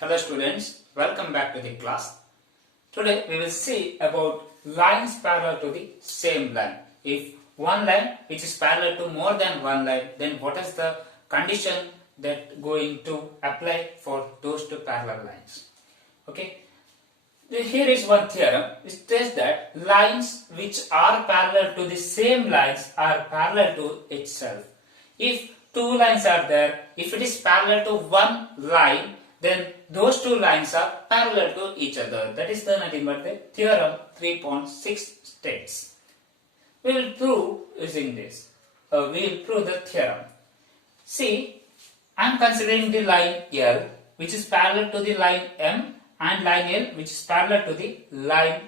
Hello students, welcome back to the class. Today we will see about lines parallel to the same line. If one line which is parallel to more than one line, then what is the condition that going to apply for those two parallel lines? Okay. Here is one theorem. It says that lines which are parallel to the same lines are parallel to itself. If two lines are there, if it is parallel to one line, then those two lines are parallel to each other. That is nothing but the theorem 3.6 states. We will prove using this. We will prove the theorem. See, I am considering the line L which is parallel to the line M and line L which is parallel to the line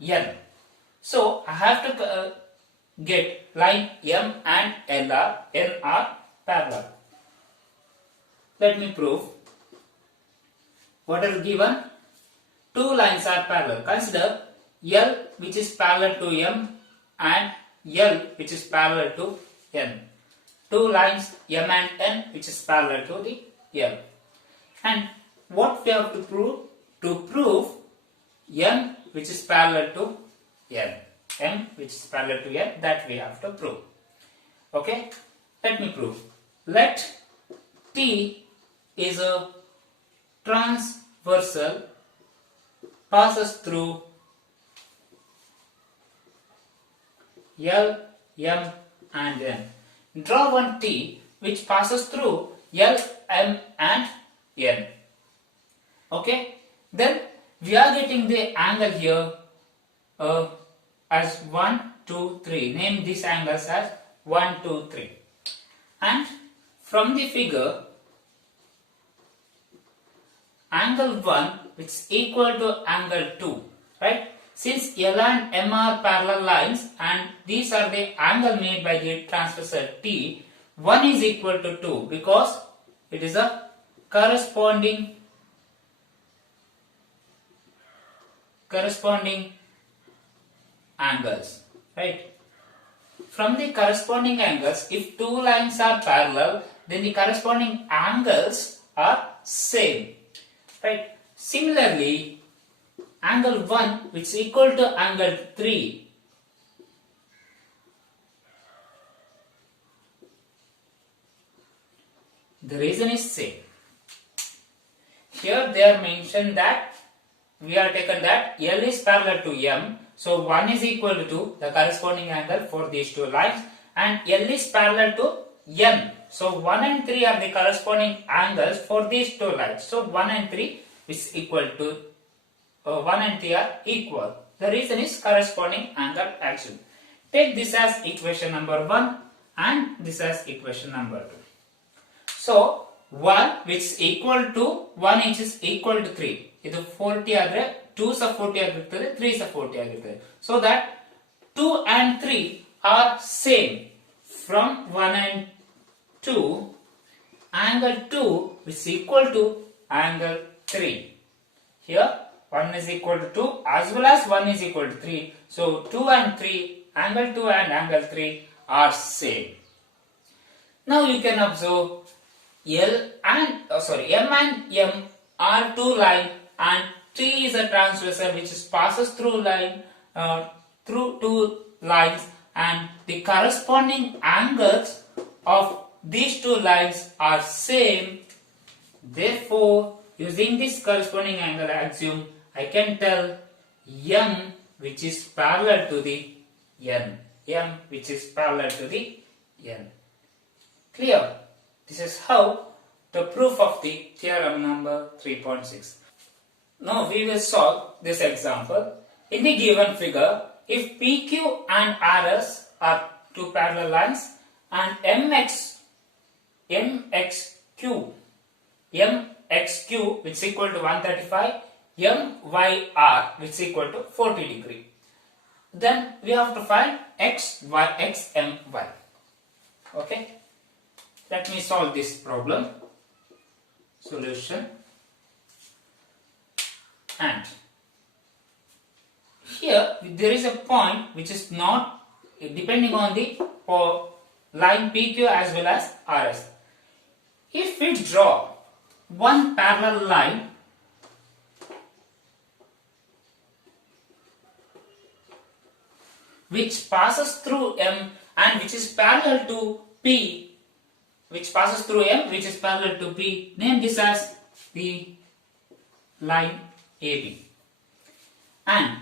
N. So I have to get line M and N are parallel. Let me prove. What is given? Two lines are parallel. Consider L which is parallel to M and L which is parallel to N. Two lines M and N which is parallel to the L. And what we have to prove? To prove M which is parallel to N. M which is parallel to N, that we have to prove. Okay? Let me prove. Let T is a transversal passes through L, M and N. Draw one T which passes through L, M and N. Okay? Then we are getting the angle here as 1, 2, 3. Name these angles as 1, 2, 3. And from the figure, angle 1 which is equal to angle 2, right? Since L and M are parallel lines and these are the angle made by the transversal T, 1 is equal to 2 because it is a corresponding angles, right? From the corresponding angles, if two lines are parallel, then the corresponding angles are same. Right. Similarly, angle 1 which is equal to angle 3 the reason is same. Here they are mentioned that we are taken that L is parallel to M, so 1 is equal to 2, the corresponding angle for these two lines, and L is parallel to M. So 1 and 3 are the corresponding angles for these two lines. So 1 and 3 is equal to 1 and 3 are equal. The reason is corresponding angle action. Take this as equation number 1 and this as equation number 2. So 1 which is equal to 1 which is equal to 3. ಇದು 40 ಆದರೆ 2 ಸಹ 40 ಆಗಿರುತ್ತದೆ 3 ಸಹ 40 ಆಗಿರುತ್ತದೆ. So that 2 and 3 are same. From 1 and 2, angle 2 is equal to angle 3. Here 1 is equal to 2 as well as 1 is equal to 3. So 2 and 3, angle 2 and angle 3 are same. Now you can observe M and M are two lines and T is a transversal which passes through two lines, and the corresponding angles of these two lines are same. Therefore, using this corresponding angle axiom, I can tell M which is parallel to the N. M which is parallel to the N. Clear? This is how the proof of the theorem number 3.6. Now we will solve this example. In the given figure, if PQ and RS are two parallel lines and MXQ which is equal to 135, MYR which is equal to 40 degree, then we have to find XMY. Okay, let me solve this problem. Solution. And here there is a point which is not depending on the line PQ as well as RS. If we draw one parallel line which passes through M and which is parallel to P, which passes through M which is parallel to P, name this as the line AB. And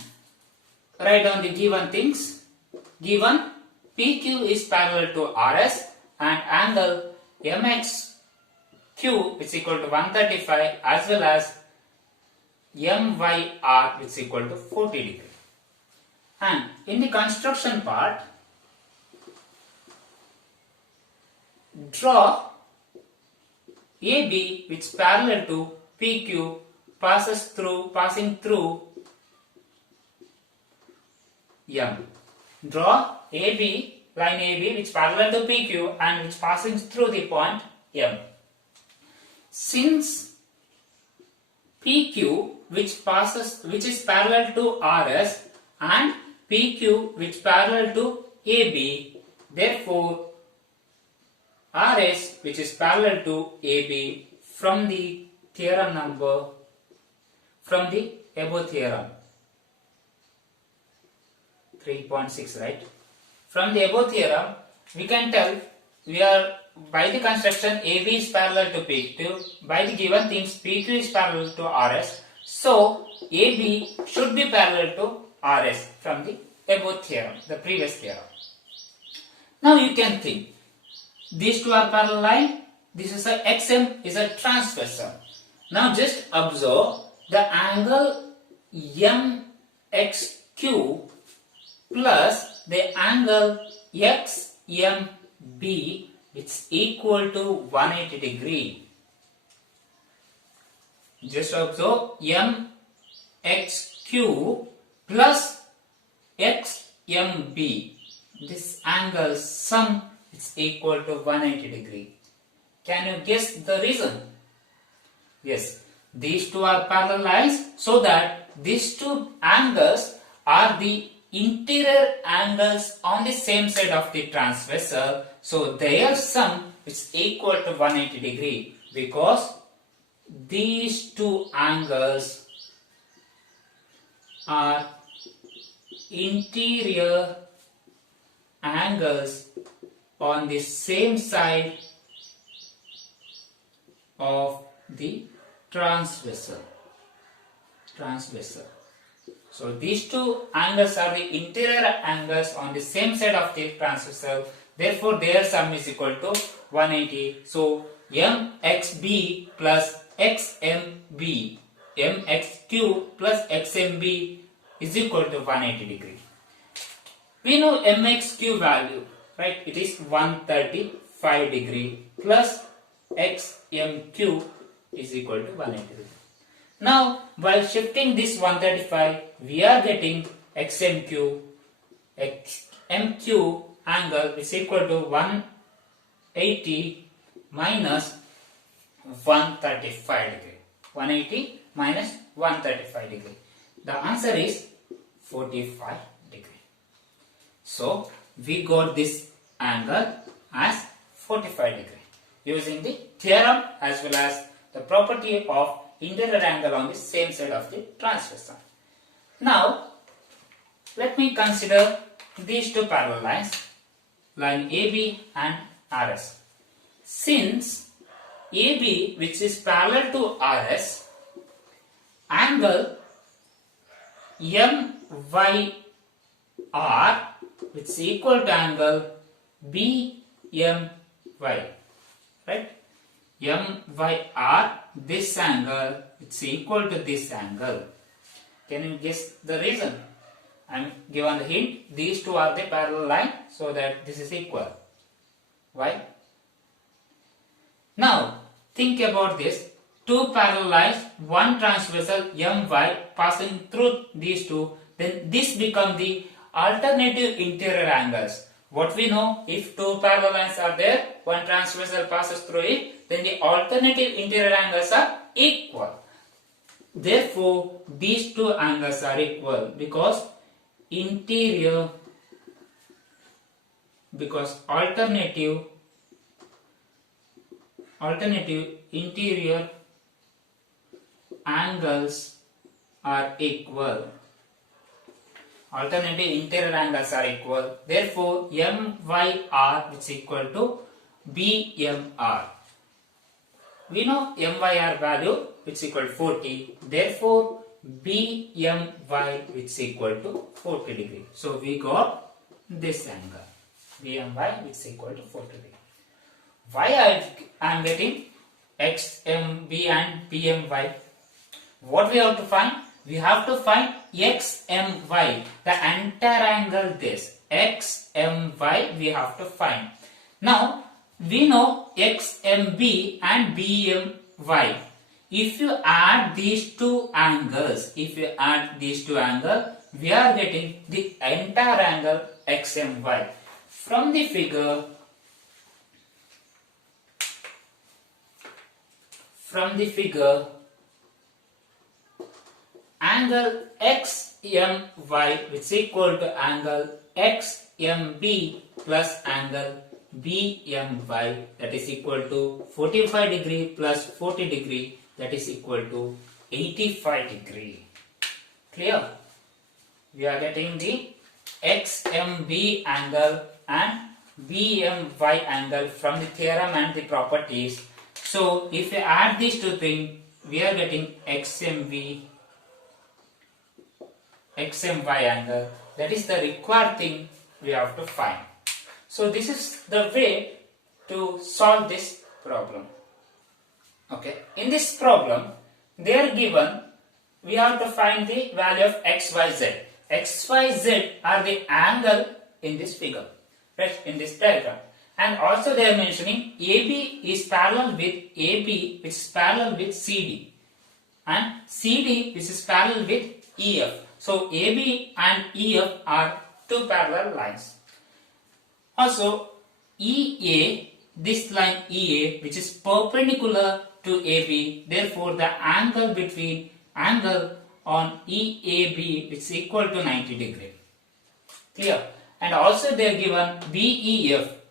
write down the given things. Given PQ is parallel to RS and angle MXQ is equal to 135 as well as MYR is equal to 40 degree. And in the construction part, draw AB which is parallel to PQ passing through M. Draw AB, line AB which is parallel to PQ and which passing through the point M. Since PQ which is parallel to RS and PQ which is parallel to AB, therefore RS which is parallel to AB from the above theorem 3.6, right? From the above theorem we can tell by the construction AB is parallel to PQ, by the given things PQ is parallel to RS, so AB should be parallel to RS from the above theorem, the previous theorem. Now you can think, these two are parallel line, this is a XM is a transversal. Now just observe the angle MXQ plus the angle XMB which is equal to 180 degree. Just observe MXQ plus XMB. This angle sum is equal to 180 degree. Can you guess the reason? Yes, these two are parallel lines, so that these two angles are the interior angles on the same side of the transversal, so their sum is equal to 180 degree because these two angles are interior angles on the same side of the transversal. So these two angles are the interior angles on the same side of the transversal, therefore their sum is equal to 180. So MXB plus XMB, MXQ plus XMB is equal to 180 degree. We know MXQ value, right? It is 135 degree plus XMQ is equal to 180 degree. Now, while shifting this 135, we are getting XMQ angle is equal to 180 minus 135 degree. 180 minus 135 degree. The answer is 45 degree. So, we got this angle as 45 degree using the theorem as well as the property of interior angle on the same side of the transversal. Now, let me consider these two parallel lines, line AB and RS. Since AB which is parallel to RS, angle MYR which is equal to angle BMY, right? MYR, this angle is equal to this angle. Can you guess the reason? I am given the hint, these two are the parallel line, so that this is equal. Why? Now think about this. Two parallel lines, one transversal MY passing through these two, then this become the alternative interior angles. What we know, if two parallel lines are there, one transversal passes through it, then the alternative interior angles are equal. Therefore, these two angles are equal because alternative interior angles are equal. Alternative interior angles are equal. Therefore, MYR is equal to BMR. We know MYR value which is equal to 40. Therefore, BMY is equal to 40 degree. So we got this angle. BMY is equal to 40 degree. Why I am getting XMB and BMY? What we have to find? We have to find XMY, the entire angle this. XMY we have to find. Now, we know XMB and BMY. If you add these two angles, we are getting the entire angle XMY. From the figure, angle XMY is equal to angle XMB plus angle BMY, that is equal to 45 degree plus 40 degree, that is equal to 85 degree. Clear? We are getting the XMB angle and BMY angle from the theorem and the properties. So if we add these two things, we are getting XMY angle. That is the required thing we have to find. So this is the way to solve this problem. Okay. In this problem, they are given, we have to find the value of XYZ. XYZ are the angle in this figure, right, in this diagram. And also they are mentioning AB is parallel with AB, which is parallel with CD, and CD which is parallel with EF. So AB and EF are two parallel lines. Also EA, this line EA which is perpendicular to AB, therefore the angle on EAB is equal to 90 degree. Clear? And also they are given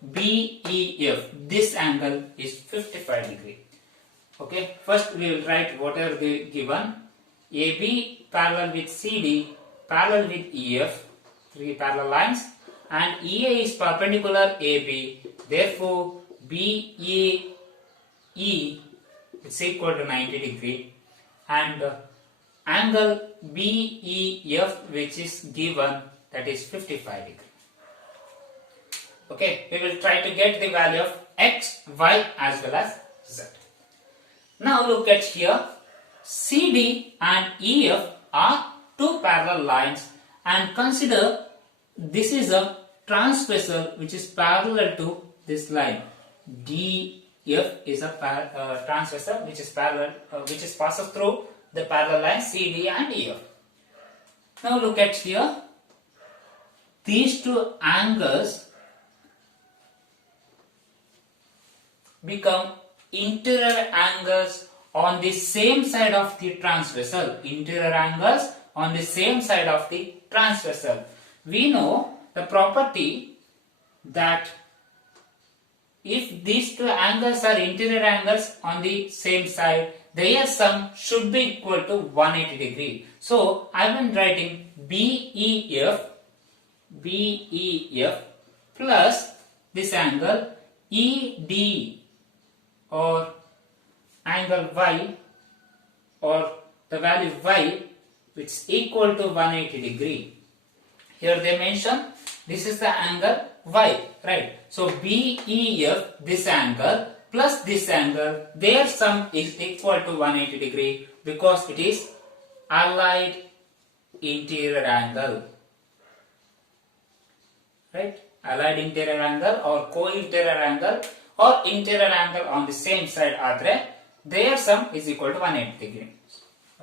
BEF, this angle is 55 degree. Okay, first we will write what are they given. AB parallel with CD, parallel with EF, three parallel lines, and EA is perpendicular AB, therefore BEE is equal to 90 degree, and angle BEF which is given, that is 55 degree. Okay, we will try to get the value of X, Y as well as Z. Now look at here, CD and EF are two parallel lines, and consider this is a transversal which is parallel to this line. DF is a transversal which is parallel, which is passes through the parallel line CD and EF. Now look at here, these two angles become interior angles on the same side of the transversal. Interior angles on the same side of the transversal. We know the property that if these two angles are interior angles on the same side, their sum should be equal to 180 degree. So I am writing BEF plus this angle ED or angle Y, or the value Y, which is equal to 180 degree. Here they mention this is the angle Y, right? So BEF, this angle plus this angle, their sum is equal to 180 degree because it is allied interior angle, right? Allied interior angle or co-interior angle or interior angle on the same side are there. Their sum is equal to 180 degree.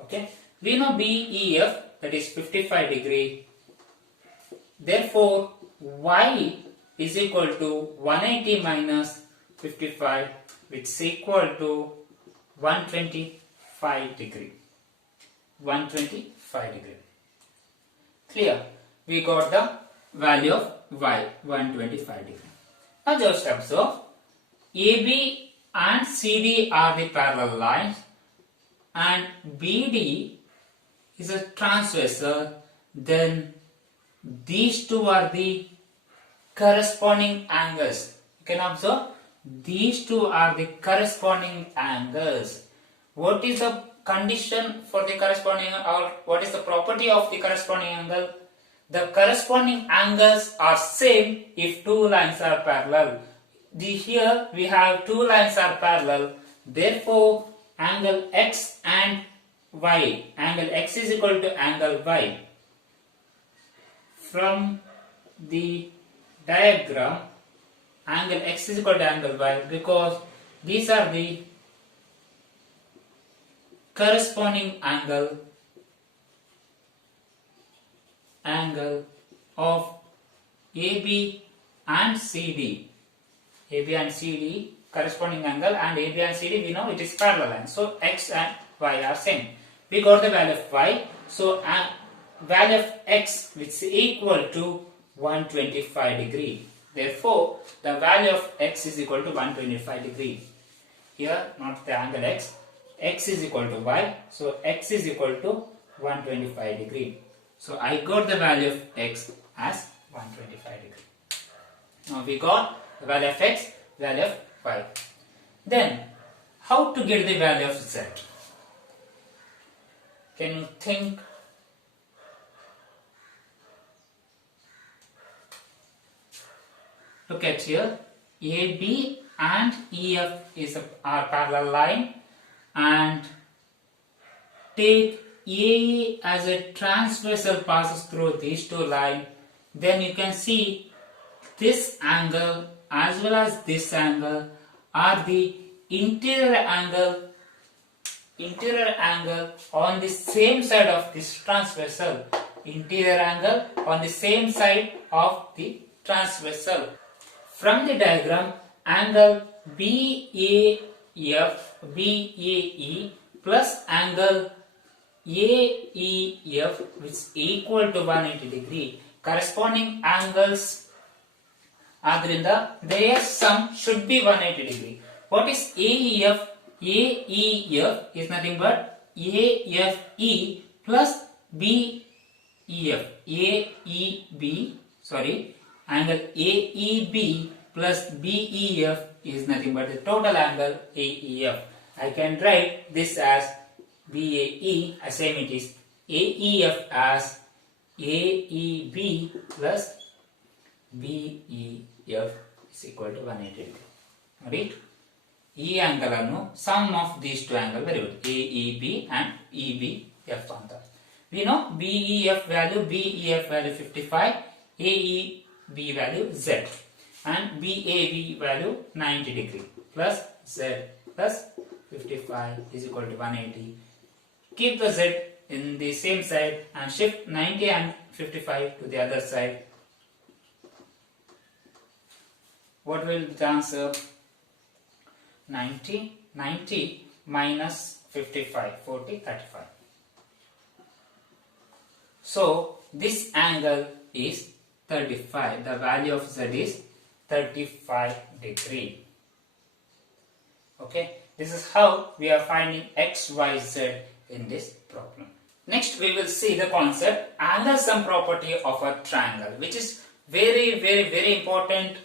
Okay, we know BEF, that is 55 degree. Therefore, Y is equal to 180 minus 55, which is equal to 125 degree. 125 degree. Clear? We got the value of Y, 125 degree. Now just observe, AB and CD are the parallel lines, and BD is a transversal, then these two are the corresponding angles. You can observe these two are the corresponding angles. What is the condition for the corresponding, or what is the property of the corresponding angle? The corresponding angles are same if two lines are parallel. Here we have two lines are parallel, therefore angle x and y, angle x is equal to angle y. From the diagram, angle x is equal to angle y because these are the corresponding angle of AB and CD. AB and CD corresponding angle, and AB and CD we know it is parallel line. So x and y are same. We got the value of y. So value of x which is equal to 125 degree. Therefore, the value of x is equal to 125 degree. Here, not the angle x. X is equal to y. So x is equal to 125 degree. So I got the value of x as 125 degree. Now we got the value of x, value of y. Then, how to get the value of z? Can you think? Look at here, AB and EF are parallel line, and take AE as a transversal passes through these two lines. Then you can see this angle as well as this angle are the interior angle on the same side of this transversal. Interior angle on the same side of the transversal. From the diagram, angle BAE plus angle AEF which is equal to 180 degree. Corresponding angles adrinda their sum should be 180 degree. What is AEF? AEF is nothing but AFE plus BEF. Angle AEB plus BEF is nothing but the total angle AEF. I can write this as BAE, same it is AEF as AEB plus BEF is equal to 180 degree. Right? E angle annu sum of these two angles very good. AEB and EBF anta. We know BEF value 55, AEB value Z, and BAB value 90 degree plus Z plus 55 is equal to 180. Keep the Z in the same side and shift 90 and 55 to the other side. What will be the answer? 90 minus 55, 40, 35. So this angle is 35. The value of Z is 35 degree. Okay, this is how we are finding x, y, z in this problem. Next we will see the concept angle sum property of a triangle, which is very important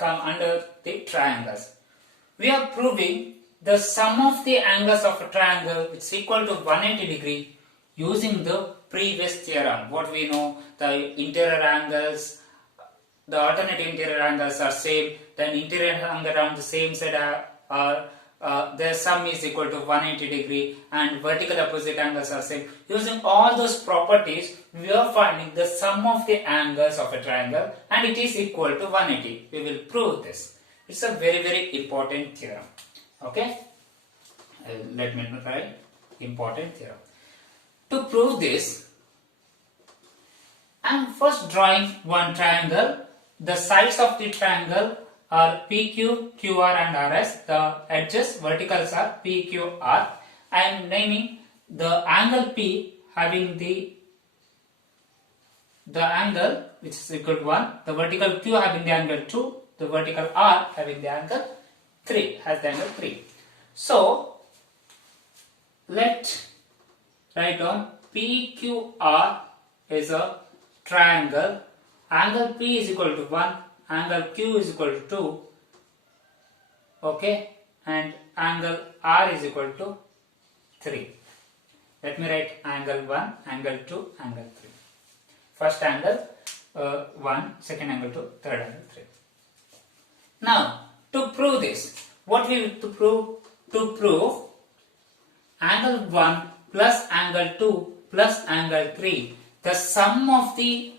under the triangles. We are proving the sum of the angles of a triangle which is equal to 180 degree using the previous theorem. What we know, the interior angles, the alternate interior angles are same, then interior angle around the same side their sum is equal to 180 degree, and vertical opposite angles are same. Using all those properties, we are finding the sum of the angles of a triangle and it is equal to 180. We will prove this. It's a very important theorem. Okay, let me write important theorem. To prove this, I am first drawing one triangle. The sides of the triangle are PQ, QR and RS. The edges, verticals are PQR. I am naming the angle P having the angle which is equal to 1, the vertical Q having the angle 2, the vertical R having the angle 3, has the angle 3. So, let's write down PQR is a triangle, angle P is equal to 1, angle Q is equal to 2, okay, and angle R is equal to 3. Let me write angle 1, angle 2, angle 3. First angle 1, second angle 2, third angle 3. Now, to prove this, what we have to prove? To prove angle 1 plus angle 2 plus angle 3, the sum of the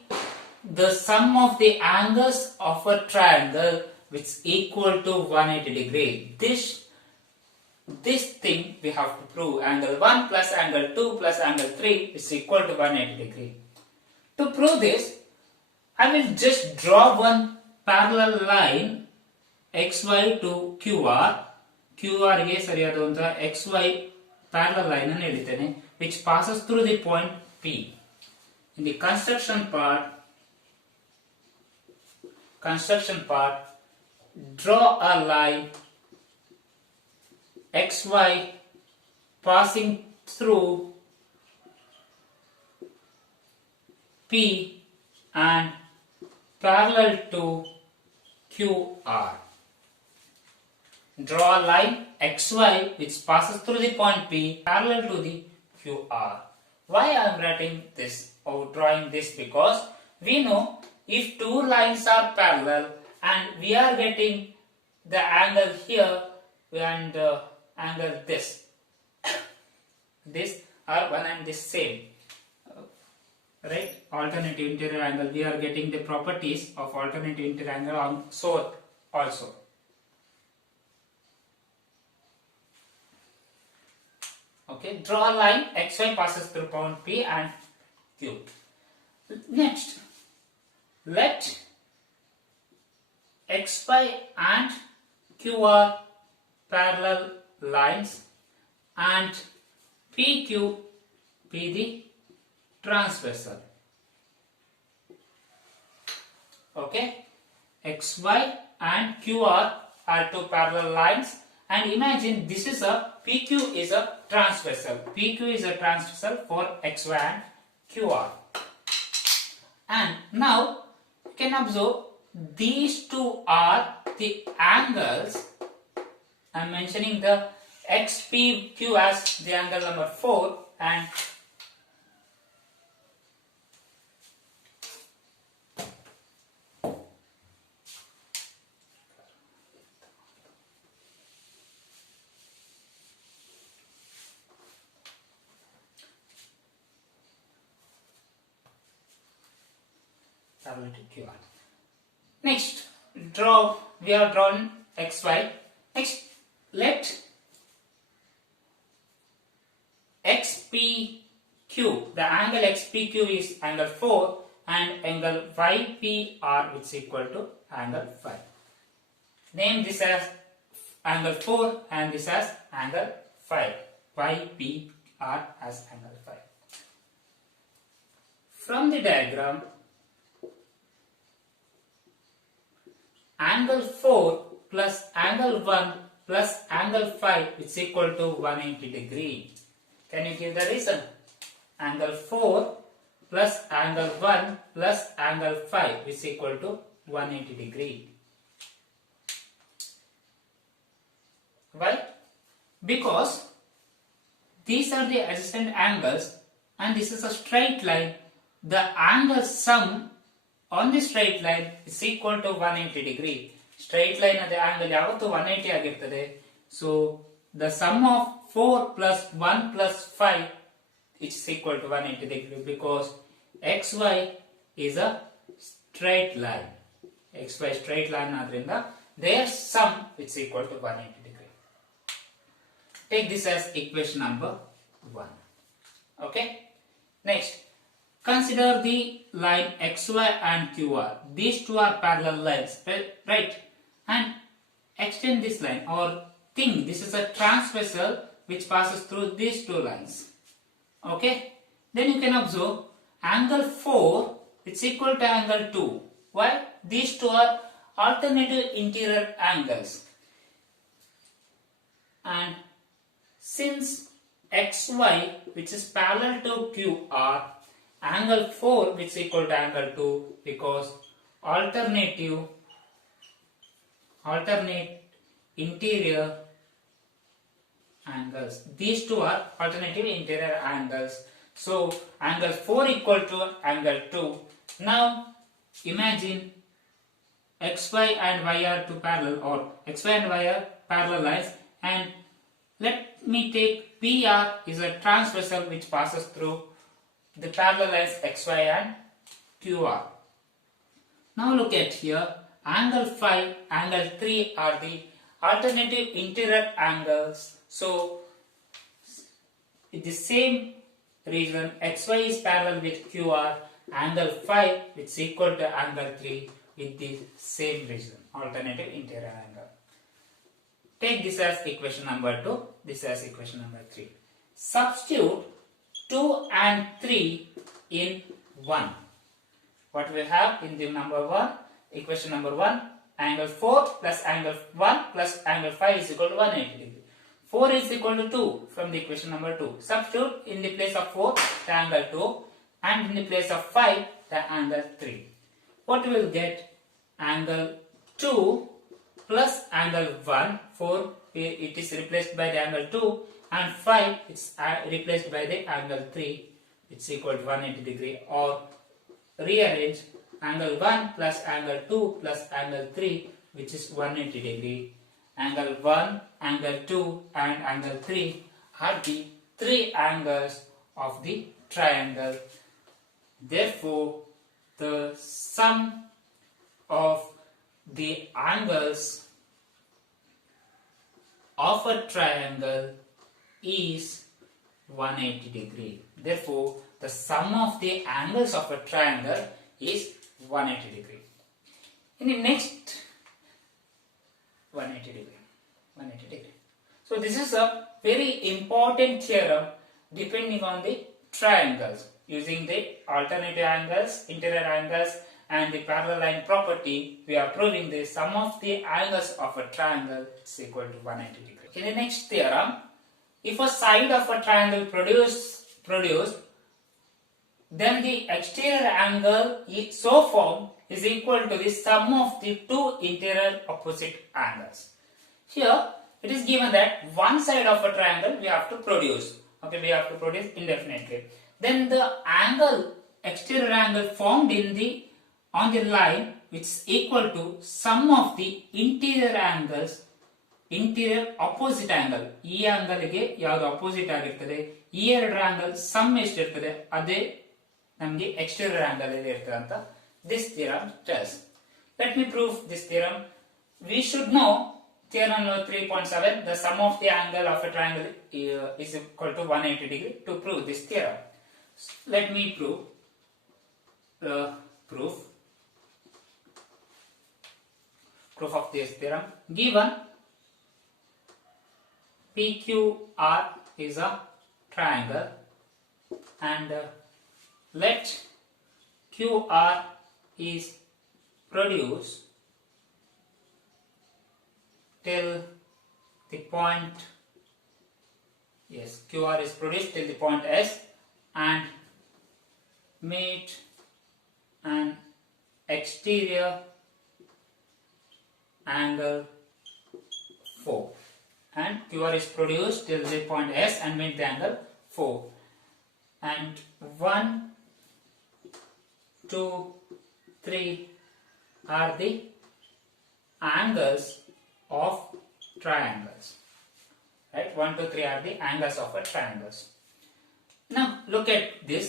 angles of a triangle which is equal to 180 degree. This thing we have to prove. Angle 1 plus angle 2 plus angle 3 is equal to 180 degree. To prove this, I will just draw one parallel line xy to QR. QR ಗೆ ಸರಿಯಾದಂತ xy parallel line ಅನ್ನು ಎಳಿತೇನೆ, which passes through the point P. In the construction part, draw a line xy passing through P and parallel to QR. Draw a line xy which passes through the point P parallel to the QR. Why I am writing this or drawing this? Because we know if two lines are parallel and we are getting the angle here and angle this are one and the same, right? Alternative interior angle, we are getting the properties of alternative interior angle on so also. Okay, draw a line xy passes through point P and Q. Next, let xy and Q are parallel lines and PQ be the transversal. Okay, xy and QR are two parallel lines, and imagine this is a PQ is a transversal. PQ is a transversal for xy and QR. And now you can observe these two are the angles. I am mentioning the XPQ as the angle number 4 and parallel to QR. Next, we have drawn xy. Next, let XPQ, the angle XPQ is angle 4 and angle YPR which is equal to angle 5. Name this as angle 4 and this as angle 5. YPR as angle 5. From the diagram, angle 4 plus angle 1 plus angle 5 is equal to 180 degree. Can you give the reason? Angle 4 plus angle 1 plus angle 5 is equal to 180 degree. Why? Because these are the adjacent angles and this is a straight line. The angle sum on the straight line is equal to 180 degree. Straight line the angle ಯಾವತ್ತು 180 ಆಗಿರ್ತದೆ. So the sum of 4 plus 1 plus 5 is equal to 180 degree because xy is a straight line. xy straight line ಆದ್ರಿಂದ their sum is equal to 180 degree. Take this as equation number 1. Okay. Next, consider the line xy and qr. These two are parallel lines, right? And extend this line or think this is a transversal which passes through these two lines. Okay. Then you can observe angle 4 is equal to angle 2. Why? These two are alternative interior angles. And since xy which is parallel to qr angle 4 which is equal to angle 2 because alternate interior angles. These two are alternative interior angles. So angle 4 equal to angle 2. Now imagine xy and y are two parallel, or xy and y are parallel lines, and let me take PR is a transversal which passes through the parallel lines xy and QR. Now look at here, angle 5, angle 3 are the alternative interior angles. So with the same reason, xy is parallel with QR, angle 5 is equal to angle 3 with the same reason, alternative interior angle. Take this as equation number 2, this as equation number 3. Substitute 2 and 3 in 1. What we have in the number 1, equation number 1, angle 4 plus angle 1 plus angle 5 is equal to 180 degree. 4 is equal to 2 from the equation number 2. Substitute in the place of 4 the angle 2 and in the place of 5 the angle 3. What we will get? Angle 2 plus angle 1, 4 it is replaced by the angle 2, and 5 it's replaced by the angle 3, it's equal to 180 degree, or rearrange angle 1 plus angle 2 plus angle 3 which is 180 degree. Angle 1, angle 2 and angle 3 are the three angles of the triangle. Therefore, the sum of the angles of a triangle is 180 degree. Therefore, the sum of the angles of a triangle is 180 degree. In the next 180 degree. So this is a very important theorem depending on the triangles. Using the alternative angles, interior angles and the parallel line property, we are proving the sum of the angles of a triangle is equal to 180 degree. In the next theorem, if a side of a triangle produced, then the exterior angle so formed is equal to the sum of the two interior opposite angles. Here it is given that one side of a triangle we have to produce. Okay, we have to produce indefinitely. Then the angle, exterior angle formed on the line which is equal to sum of the interior angles, interior opposite angle. ಈ angle ಗೆ ಯಾವುದು opposite ಆಗಿರ್ತದೆ, ಈ ಎರಡು angle sum ಎಷ್ಟಿರ್ತದೆ ಅದೇ ನಮಗೆ exterior angle ಅಲ್ಲಿ ಇರ್ತದೆ ಅಂತ this theorem tells. Let me prove this theorem. We should know theorem number 3.7, the sum of the angle of a triangle is equal to 180 degree. To prove this theorem, let me prove proof of this theorem. Given PQR is a triangle and let QR is produced till the point, yes, QR is produced till the point S and meet an exterior angle 4, and QR is produced till the point S and meet the angle 4, and 1, 2, 3 are the angles of triangles. Right? 1, 2, 3 are the angles of a triangles. Now look at this.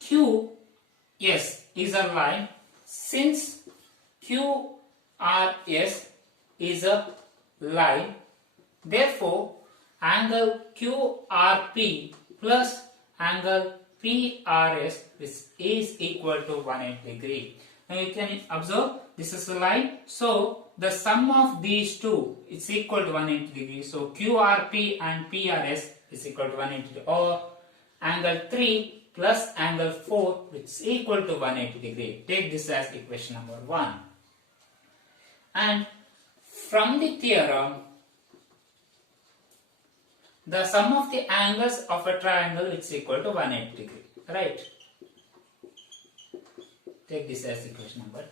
QS is a line. Since QRS is a line, therefore angle QRP plus angle PRS is equal to 180 degree. Now you can observe this is a line, so the sum of these two is equal to 180 degree. So QRP and PRS is equal to 180 degree, or angle 3 plus angle 4 which is equal to 180 degree. Take this as equation number 1. And from the theorem, the sum of the angles of a triangle is equal to 180 degree. Right? Take this as equation number 2.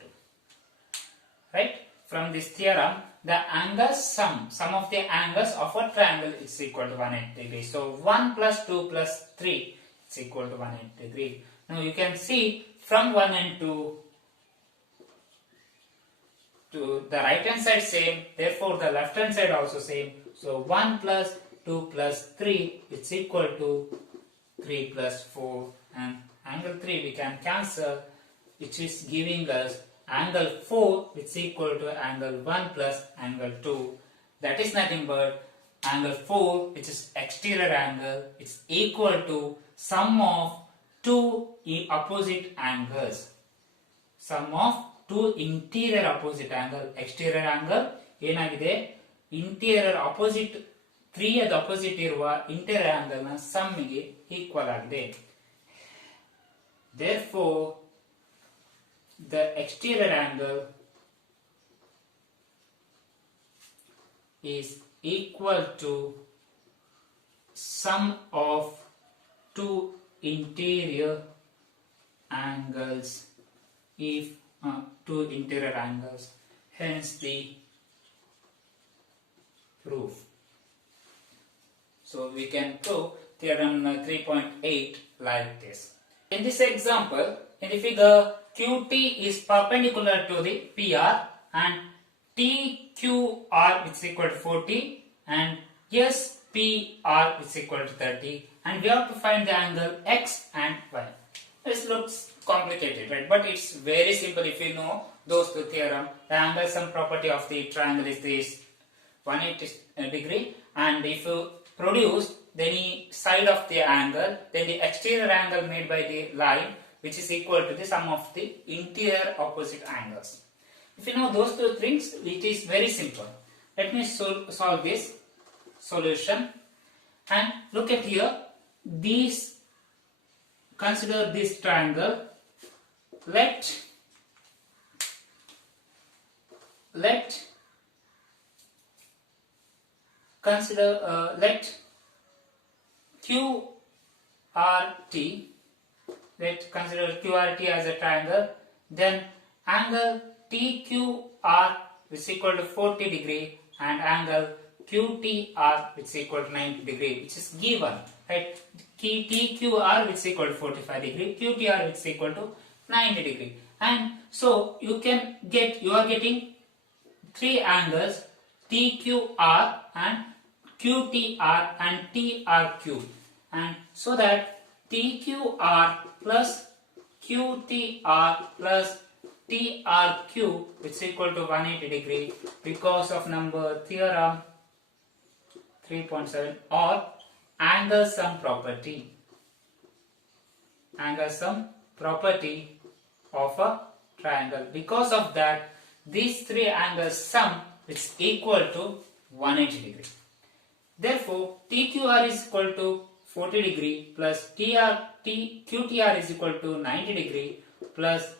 Right? From this theorem, the angle sum of the angles of a triangle is equal to 180 degrees. So 1 plus 2 plus 3 is equal to 180 degrees. Now you can see from 1 and 2 to the right hand side same, therefore the left hand side also same. So 1 plus 2 plus 3 is equal to 3 plus 4, and angle 3 we can cancel, which is giving us angle 4 is equal to angle 1 plus angle 2. That is nothing but angle 4, which is exterior angle, is equal to sum of two opposite angles. Sum of two interior opposite angle. Exterior angle ಏನಾಗಿದೆ, interior opposite 3 ಅದು opposite ಇರುವ interior angle ನ sum ಗೆ equal ಆಗಿದೆ. Therefore, the exterior angle is equal to sum of two interior angles if two interior angles, hence the proof. So we can prove theorem 3.8 like this. In this example, in the figure, QT is perpendicular to the PR and TQR is equal to 40 and SPR is equal to 30, and we have to find the angle X and Y. This looks complicated, right? But it's very simple if you know those two theorem. The angle sum property of the triangle is this 180 degree, and if you produce any side of the angle, then the exterior angle made by the line, which is equal to the sum of the interior opposite angles. If you know those two things, it is very simple. Let me solve this solution, and look at here. Consider this triangle. Let consider QRT as a triangle. Then angle TQR is equal to 40 degree and angle QTR is equal to 90 degree, which is given, right? TQR is equal to 45 degree, QTR is equal to 90 degree, and so you are getting three angles TQR and QTR and TRQ, and so that TQR plus QTR plus TRQ is equal to 180 degree because of number theorem 3.7 or angle sum property. Angle sum property of a triangle. Because of that, these three angles sum is equal to 180 degree. Therefore, TQR is equal to 40 degree plus QTR is equal to 90 degree plus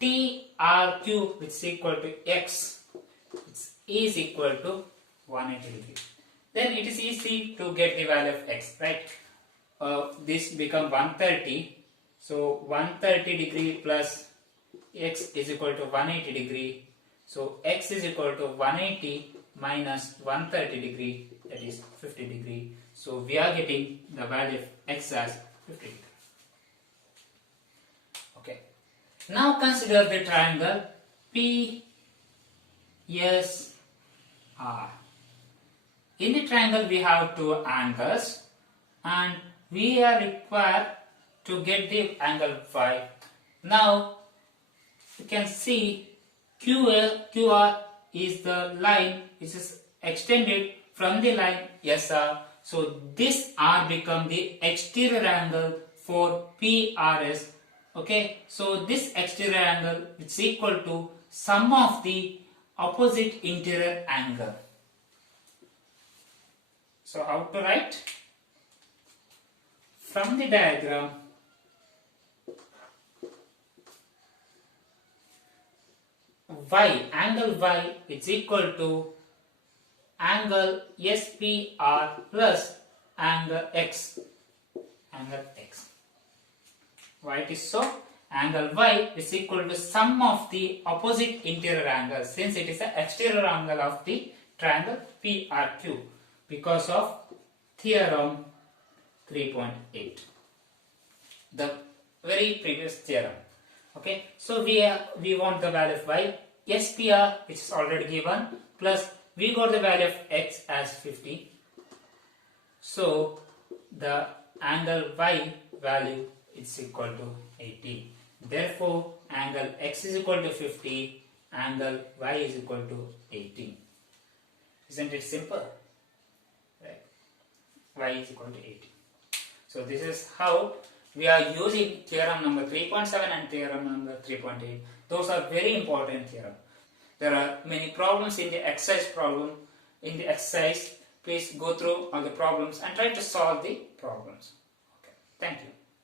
TRQ which is equal to X is equal to 180 degree. Then it is easy to get the value of X, right? This become 130. So 130 degree plus X is equal to 180 degree. So X is equal to 180 minus 130 degree, that is 50 degree. So we are getting the value of X as 50 degree. Okay. Now consider the triangle PSR. In the triangle we have two angles and we are required to get the angle phi. Now you can see QR is the line which is extended from the line SR. So this R become the exterior angle for PRS. Okay, so this exterior angle is equal to sum of the opposite interior angle. So how to write? From the diagram, angle Y is equal to angle SPR plus angle X. Why it is so? angle y is equal to sum of the opposite interior angles, since it is the exterior angle of the triangle PRQ because of theorem 3.8, the very previous theorem. Okay, so we want the value of y, SPR, which is already given, plus we got the value of x as 50. So the angle y value is equal to 80. Therefore, angle x is equal to 50, angle y is equal to 80. Isn't it simple? Right. Y is equal to 80. So this is how we are using theorem number 3.7 and theorem number 3.8. Those are very important theorem. There are many problems in the exercise problem. In the exercise, please go through all the problems and try to solve the problems. Okay. Thank you.